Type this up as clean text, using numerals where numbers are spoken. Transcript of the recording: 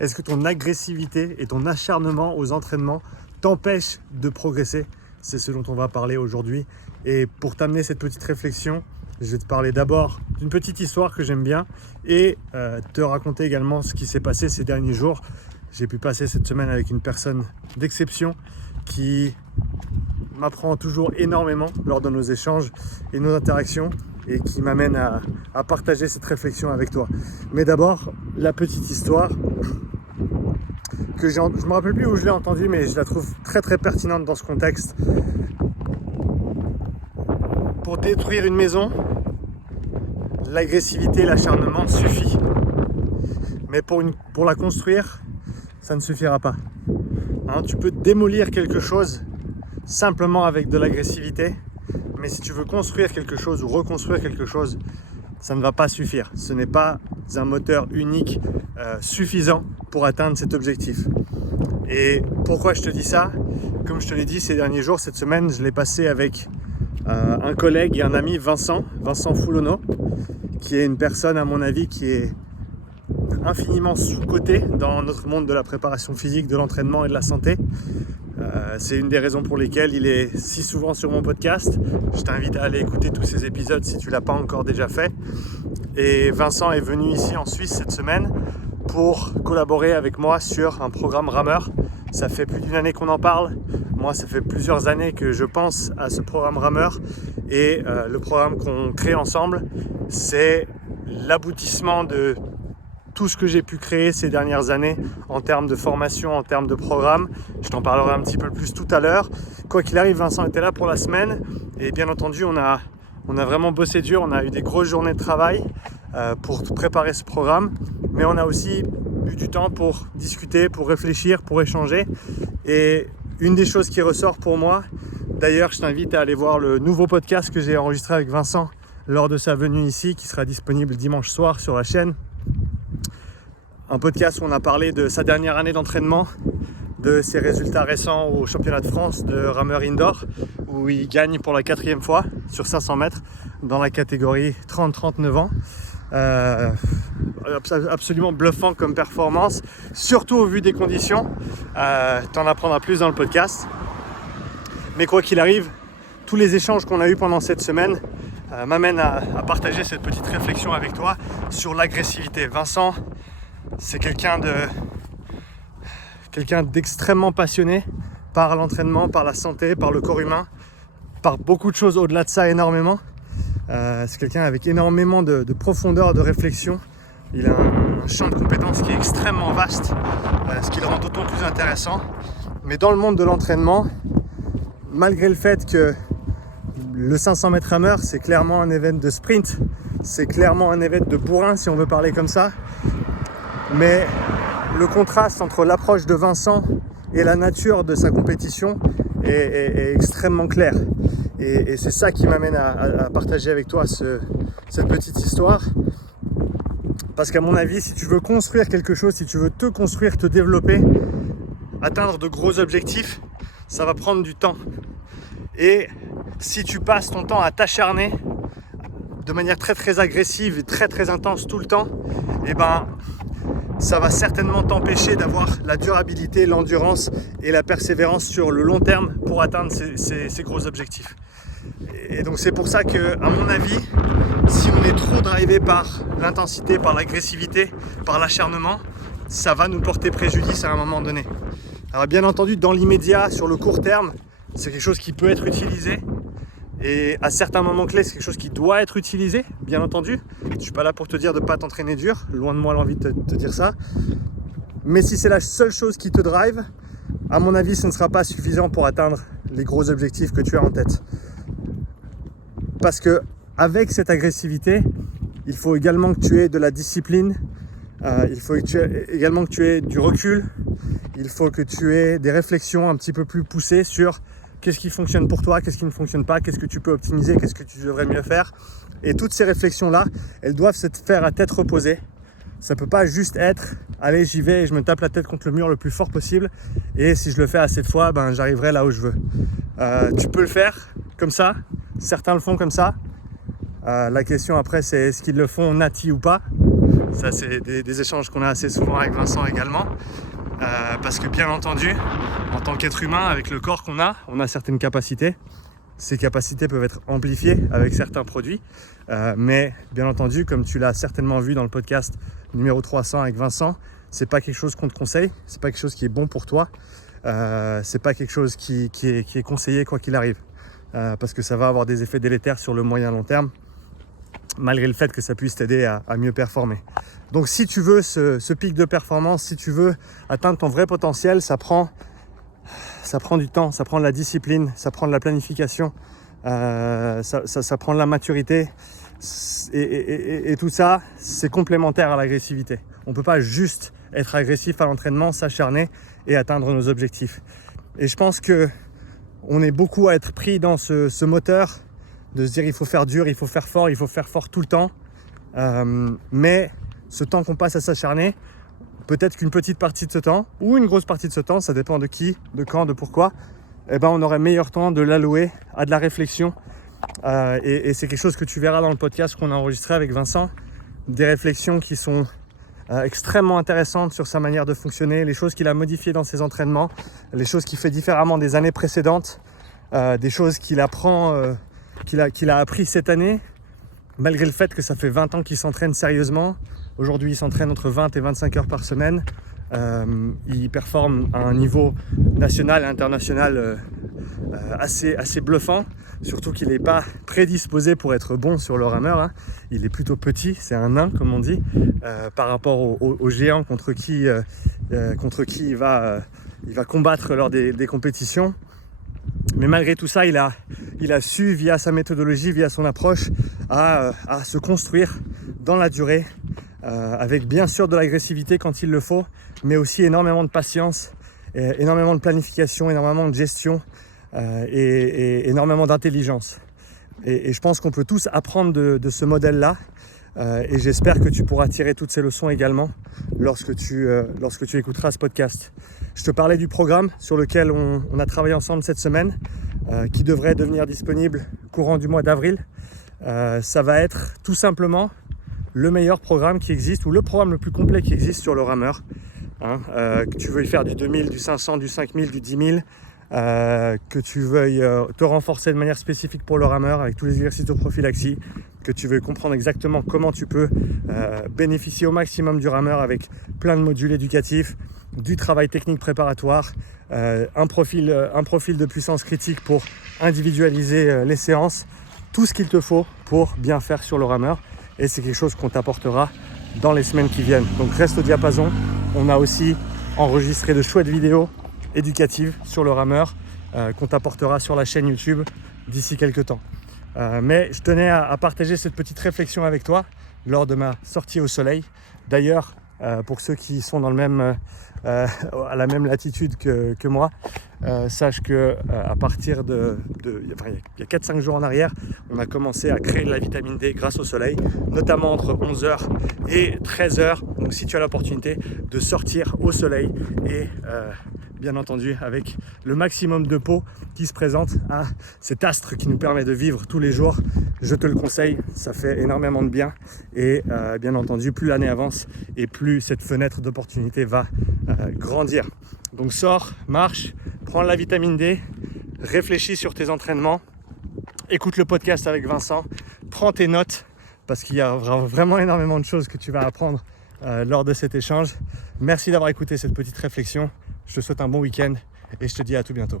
Est-ce que ton agressivité et ton acharnement aux entraînements t'empêchent de progresser? C'est ce dont on va parler aujourd'hui. Et pour t'amener cette petite réflexion, je vais te parler d'abord d'une petite histoire que j'aime bien et te raconter également ce qui s'est passé ces derniers jours. J'ai pu passer cette semaine avec une personne d'exception qui m'apprend toujours énormément lors de nos échanges et nos interactions et qui m'amène à partager cette réflexion avec toi. Mais d'abord, la petite histoire que je ne me rappelle plus où je l'ai entendue, mais je la trouve très très pertinente dans ce contexte. Pour détruire une maison, l'agressivité et l'acharnement suffit. Mais pour la construire, ça ne suffira pas. Tu peux démolir quelque chose simplement avec de l'agressivité, mais si tu veux construire quelque chose ou reconstruire quelque chose, ça ne va pas suffire. Ce n'est pas un moteur unique suffisant pour atteindre cet objectif. Et pourquoi je te dis ça? Comme je te l'ai dit ces derniers jours, cette semaine, je l'ai passé avec un collègue et un ami, Vincent Foulonneau, qui est une personne, à mon avis, qui est infiniment sous-cotée dans notre monde de la préparation physique, de l'entraînement et de la santé. C'est une des raisons pour lesquelles il est si souvent sur mon podcast. Je t'invite à aller écouter tous ces épisodes si tu ne l'as pas encore déjà fait. Et Vincent est venu ici en Suisse cette semaine pour collaborer avec moi sur un programme rameur. Ça fait plus d'une année qu'on en parle. Moi, ça fait plusieurs années que je pense à ce programme rameur. Et le programme qu'on crée ensemble, c'est l'aboutissement de tout ce que j'ai pu créer ces dernières années en termes de formation, en termes de programme. Je t'en parlerai un petit peu plus tout à l'heure. Quoi qu'il arrive, Vincent était là pour la semaine et bien entendu, on a vraiment bossé dur. On a eu des grosses journées de travail pour préparer ce programme, mais on a aussi eu du temps pour discuter, pour réfléchir, pour échanger. Et une des choses qui ressort pour moi, d'ailleurs, je t'invite à aller voir le nouveau podcast que j'ai enregistré avec Vincent lors de sa venue ici, qui sera disponible dimanche soir sur la chaîne. Un podcast où on a parlé de sa dernière année d'entraînement, de ses résultats récents au championnat de France de rameur indoor, où il gagne pour la 4e fois sur 500 mètres dans la catégorie 30-39 ans. Absolument bluffant comme performance, surtout au vu des conditions. T'en apprendras plus dans le podcast. Mais quoi qu'il arrive, tous les échanges qu'on a eus pendant cette semaine m'amènent à partager cette petite réflexion avec toi sur l'agressivité. Vincent, c'est quelqu'un d'extrêmement passionné par l'entraînement, par la santé, par le corps humain, par beaucoup de choses au-delà de ça énormément. C'est quelqu'un avec énormément de profondeur, de réflexion. Il a un champ de compétences qui est extrêmement vaste, ce qui le rend d'autant plus intéressant. Mais dans le monde de l'entraînement, malgré le fait que le 500 mètres rameur, c'est clairement un événement de sprint, c'est clairement un événement de bourrin si on veut parler comme ça, mais le contraste entre l'approche de Vincent et la nature de sa compétition est extrêmement clair. Et c'est ça qui m'amène à partager avec toi cette petite histoire. Parce qu'à mon avis, si tu veux construire quelque chose, si tu veux te construire, te développer, atteindre de gros objectifs, ça va prendre du temps. Et si tu passes ton temps à t'acharner de manière très très agressive et très très intense tout le temps, eh ben, ça va certainement t'empêcher d'avoir la durabilité, l'endurance et la persévérance sur le long terme pour atteindre ces gros objectifs. Et donc c'est pour ça que, à mon avis, si on est trop drivé par l'intensité, par l'agressivité, par l'acharnement, ça va nous porter préjudice à un moment donné. Alors bien entendu, dans l'immédiat, sur le court terme, c'est quelque chose qui peut être utilisé. Et à certains moments clés, c'est quelque chose qui doit être utilisé, bien entendu. Je ne suis pas là pour te dire de ne pas t'entraîner dur, loin de moi l'envie de te dire ça. Mais si c'est la seule chose qui te drive, à mon avis, ce ne sera pas suffisant pour atteindre les gros objectifs que tu as en tête. Parce que avec cette agressivité, il faut également que tu aies de la discipline, il faut également que tu aies du recul, il faut que tu aies des réflexions un petit peu plus poussées sur qu'est-ce qui fonctionne pour toi, qu'est-ce qui ne fonctionne pas, qu'est-ce que tu peux optimiser, qu'est-ce que tu devrais mieux faire. Et toutes ces réflexions-là, elles doivent se faire à tête reposée. Ça ne peut pas juste être « allez, j'y vais et je me tape la tête contre le mur le plus fort possible et si je le fais assez de fois, ben, j'arriverai là où je veux ». Tu peux le faire comme ça, certains le font comme ça. La question après, c'est est-ce qu'ils le font nati ou pas. Ça, c'est des échanges qu'on a assez souvent avec Vincent également. Parce que bien entendu, en tant qu'être humain, avec le corps qu'on a, on a certaines capacités. Ces capacités peuvent être amplifiées avec certains produits. Mais bien entendu, comme tu l'as certainement vu dans le podcast numéro 300 avec Vincent, c'est pas quelque chose qu'on te conseille, c'est pas quelque chose qui est bon pour toi, c'est pas quelque chose qui est conseillé quoi qu'il arrive. Parce que ça va avoir des effets délétères sur le moyen long terme, malgré le fait que ça puisse t'aider à mieux performer. Donc si tu veux ce pic de performance, si tu veux atteindre ton vrai potentiel, ça prend du temps, ça prend de la discipline, ça prend de la planification, ça prend de la maturité. Et tout ça, c'est complémentaire à l'agressivité. On ne peut pas juste être agressif à l'entraînement, s'acharner et atteindre nos objectifs. Et je pense qu'on est beaucoup à être pris dans ce moteur de se dire il faut faire dur, il faut faire fort tout le temps. Mais ce temps qu'on passe à s'acharner, peut-être qu'une petite partie de ce temps ou une grosse partie de ce temps, ça dépend de qui, de quand, de pourquoi, on aurait meilleur temps de l'allouer à de la réflexion. Et c'est quelque chose que tu verras dans le podcast qu'on a enregistré avec Vincent, des réflexions qui sont extrêmement intéressantes sur sa manière de fonctionner, les choses qu'il a modifiées dans ses entraînements, les choses qu'il fait différemment des années précédentes, des choses qu'il apprend, qu'il a appris cette année, malgré le fait que ça fait 20 ans qu'il s'entraîne sérieusement. Aujourd'hui, il s'entraîne entre 20 et 25 heures par semaine. Il performe à un niveau national et international assez bluffant, surtout qu'il n'est pas prédisposé pour être bon sur le rameur, hein. Il est plutôt petit, c'est un nain comme on dit, par rapport aux géants contre qui il va combattre lors des compétitions. Mais malgré tout ça, il a su, via sa méthodologie, via son approche, à se construire dans la durée, avec bien sûr de l'agressivité quand il le faut, mais aussi énormément de patience, énormément de planification, énormément de gestion et énormément d'intelligence. Et je pense qu'on peut tous apprendre de ce modèle-là, et j'espère que tu pourras tirer toutes ces leçons également lorsque tu écouteras ce podcast. Je te parlais du programme sur lequel on a travaillé ensemble cette semaine, qui devrait devenir disponible courant du mois d'avril. Ça va être tout simplement le meilleur programme qui existe, ou le programme le plus complet qui existe sur le rameur. Que tu veuilles faire du 2000, du 500, du 5000, du 10 000, que tu veuilles te renforcer de manière spécifique pour le rameur avec tous les exercices de prophylaxie, que tu veuilles comprendre exactement comment tu peux bénéficier au maximum du rameur avec plein de modules éducatifs, du travail technique préparatoire, un profil de puissance critique pour individualiser les séances, tout ce qu'il te faut pour bien faire sur le rameur. Et c'est quelque chose qu'on t'apportera dans les semaines qui viennent. Donc reste au diapason. On a aussi enregistré de chouettes vidéos éducatives sur le rameur qu'on t'apportera sur la chaîne YouTube d'ici quelques temps. Mais je tenais à partager cette petite réflexion avec toi lors de ma sortie au soleil. D'ailleurs, pour ceux qui sont dans à la même latitude que moi, sache que à partir il y a 4-5 jours en arrière, on a commencé à créer de la vitamine D grâce au soleil, notamment entre 11h et 13h. Donc si tu as l'opportunité de sortir au soleil et bien entendu avec le maximum de peau qui se présente à cet astre qui nous permet de vivre tous les jours, je te le conseille, ça fait énormément de bien. Et bien entendu, plus l'année avance et plus cette fenêtre d'opportunité va grandir. Donc sors, marche, prends la vitamine D, réfléchis sur tes entraînements, écoute le podcast avec Vincent, prends tes notes parce qu'il y a vraiment énormément de choses que tu vas apprendre lors de cet échange. Merci d'avoir écouté cette petite réflexion. Je te souhaite un bon week-end et je te dis à tout bientôt.